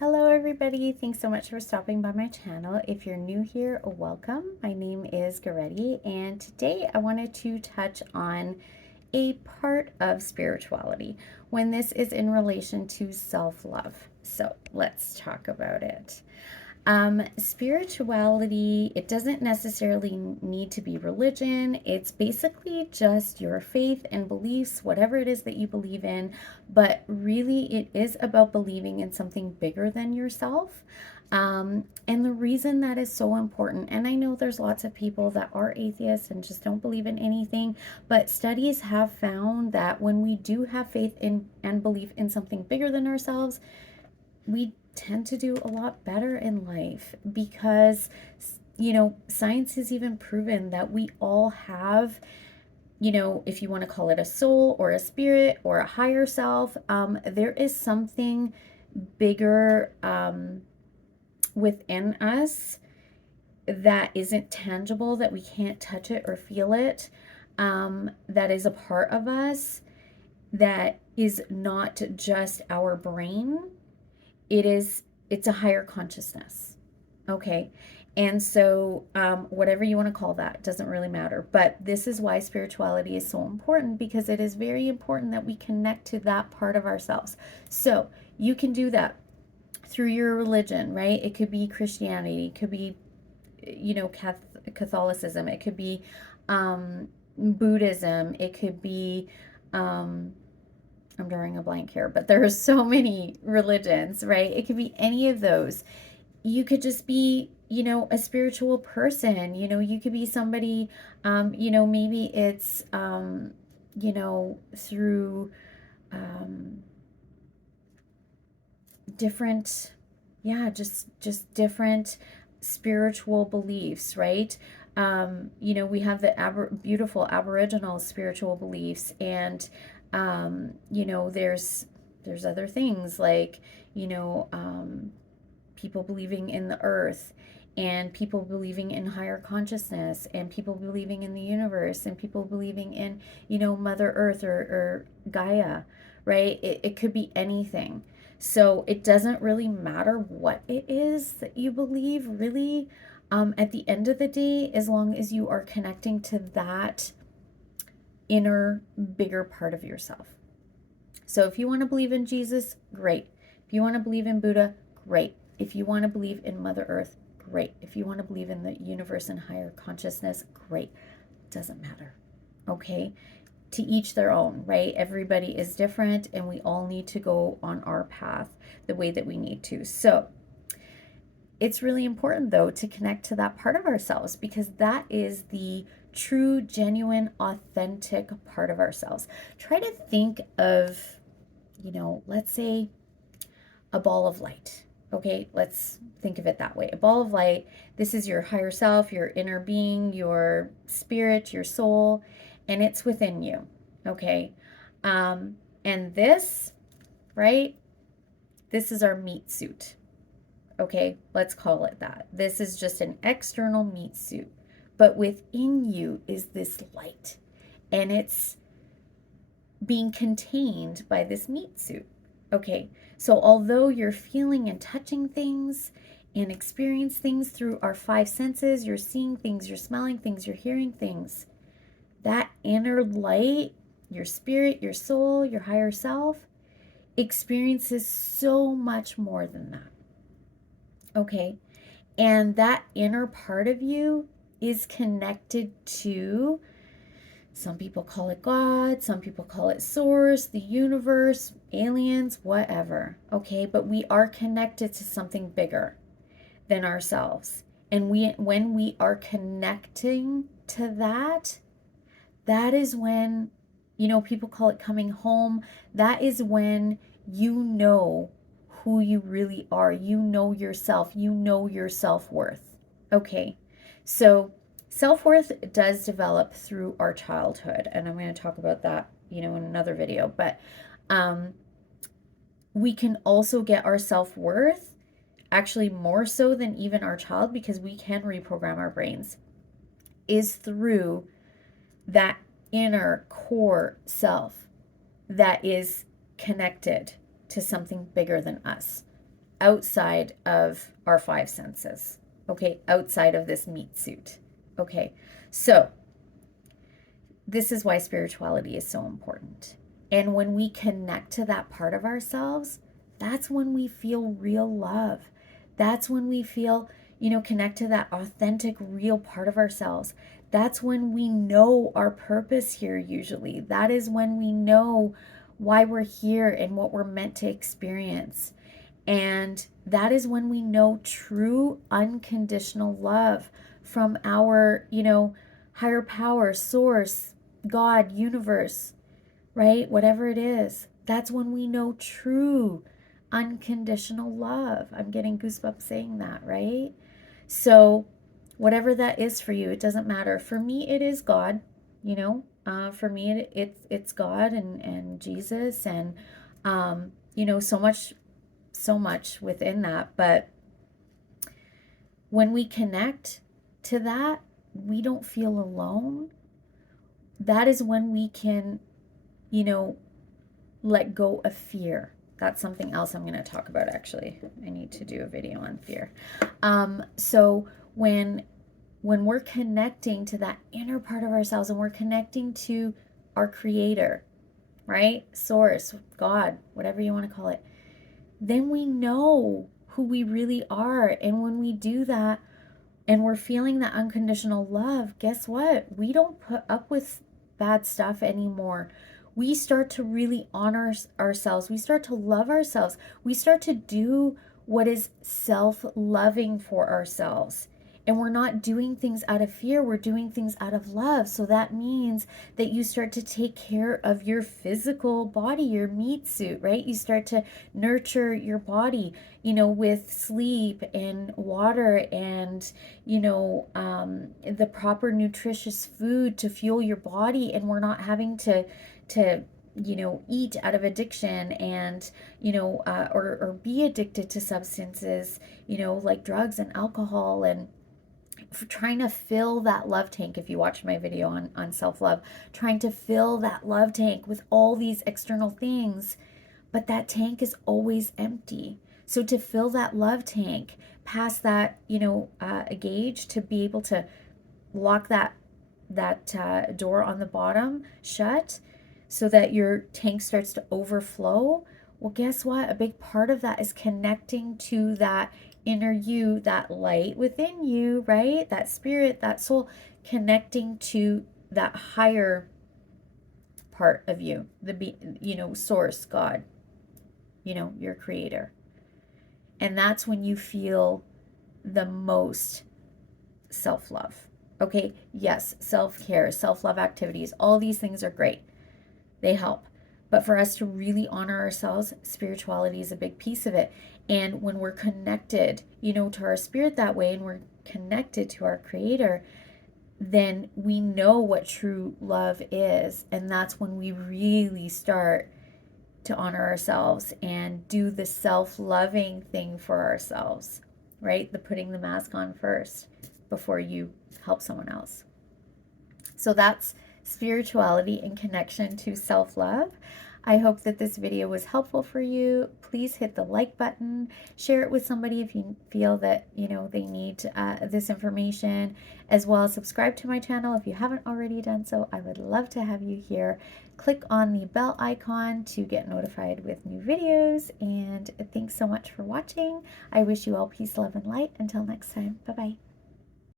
Hello everybody, thanks so much for stopping by my channel. If you're new here, welcome. My name is Goretti and today I wanted to touch on a part of spirituality when this is in relation to self-love. So let's talk about it. Spirituality, it doesn't necessarily need to be religion. It's basically just your faith and beliefs, whatever it is that you believe in. But really, it is about believing in something bigger than yourself. And the reason that is so important, and I know there's lots of people that are atheists and just don't believe in anything, but studies have found that when we do have faith in and belief in something bigger than ourselves, we tend to do a lot better in life because, science has even proven that we all have, if you want to call it a soul or a spirit or a higher self, there is something bigger within us that isn't tangible, that we can't touch it or feel it, that is a part of us that is not just our brain. It's a higher consciousness. Okay. And so whatever you want to call that doesn't really matter, but this is why spirituality is so important, because it is very important that we connect to that part of ourselves. So you can do that through your religion, right? It could be Christianity, it could be Catholicism, it could be Buddhism, it could be I'm drawing a blank here, but there are so many religions, right? It could be any of those. You could just be, a spiritual person. You could be somebody, maybe it's, through different, yeah, just different spiritual beliefs, right? We have the beautiful Aboriginal spiritual beliefs, and there's other things like, people believing in the earth, and people believing in higher consciousness, and people believing in the universe, and people believing in, Mother Earth, or Gaia, right? It could be anything. So it doesn't really matter what it is that you believe, really, at the end of the day, as long as you are connecting to that inner, bigger part of yourself. So if you want to believe in Jesus, great. If you want to believe in Buddha, great. If you want to believe in Mother Earth, great. If you want to believe in the universe and higher consciousness, great. Doesn't matter. Okay? To each their own, right? Everybody is different, and we all need to go on our path the way that we need to. So it's really important, though, to connect to that part of ourselves, because that is the true, genuine, authentic part of ourselves. Try to think of, let's say a ball of light. Okay, let's think of it that way. A ball of light, this is your higher self, your inner being, your spirit, your soul, and it's within you. Okay, and this, right, this is our meat suit. Okay, let's call it that. This is just an external meat suit, but within you is this light, and it's being contained by this meat suit. Okay, so although you're feeling and touching things and experience things through our five senses, you're seeing things, you're smelling things, you're hearing things, that inner light, your spirit, your soul, your higher self, experiences so much more than that. Okay, and that inner part of you is connected to, some people call it God, some people call it source, the universe, aliens, whatever. Okay, but we are connected to something bigger than ourselves. And when we are connecting to that, that is when, people call it coming home. That is when you know who you really are. You know yourself. You know your self-worth. Okay, so self-worth does develop through our childhood, and I'm going to talk about that, in another video. But we can also get our self-worth, actually more so than even our child, because we can reprogram our brains, is through that inner core self that is connected to something bigger than us. outside of our five senses, okay, outside of this meat suit. Okay, so this is why spirituality is so important. And when we connect to that part of ourselves, that's when we feel real love. That's when we feel, connect to that authentic, real part of ourselves. That's when we know our purpose here, usually. That is when we know why we're here and what we're meant to experience. And that is when we know true unconditional love from our, higher power, source, God, universe, right? Whatever it is. That's when we know true unconditional love. I'm getting goosebumps saying that, right? So, whatever that is for you, it doesn't matter. For me, it is God, for me, it's God and Jesus and, so much within that. But when we connect to that, we don't feel alone. That is when we can, let go of fear. That's something else I'm going to talk about, actually. I need to do a video on fear. So when we're connecting to that inner part of ourselves and we're connecting to our creator, right? Source, God, whatever you want to call it, then we know who we really are. And when we do that and we're feeling that unconditional love, guess what? We don't put up with bad stuff anymore. We start to really honor ourselves. We start to love ourselves. We start to do what is self-loving for ourselves. And we're not doing things out of fear, we're doing things out of love. So that means that you start to take care of your physical body, your meat suit, right? You start to nurture your body, with sleep and water and, the proper nutritious food to fuel your body. And we're not having to eat out of addiction and, or be addicted to substances, like drugs and alcohol, and for trying to fill that love tank. If you watch my video on self-love, trying to fill that love tank with all these external things, but that tank is always empty. So to fill that love tank past that, a gauge, to be able to lock that door on the bottom shut so that your tank starts to overflow, well, guess what? A big part of that is connecting to that inner you, that light within you, right? That spirit, that soul, connecting to that higher part of you, source, God, your creator. And that's when you feel the most self-love. Okay, yes, self-care, self-love activities, all these things are great. They help. But for us to really honor ourselves, spirituality is a big piece of it. And when we're connected, to our spirit that way, and we're connected to our creator, then we know what true love is. And that's when we really start to honor ourselves and do the self-loving thing for ourselves, right? The putting the mask on first before you help someone else. So that's spirituality in connection to self-love. I hope that this video was helpful for you. Please hit the like button, share it with somebody if you feel that they need this information, as well as subscribe to my channel if you haven't already done so. I would love to have you here. Click on the bell icon to get notified with new videos, and thanks so much for watching. I wish you all peace, love, and light. Until next time, bye-bye.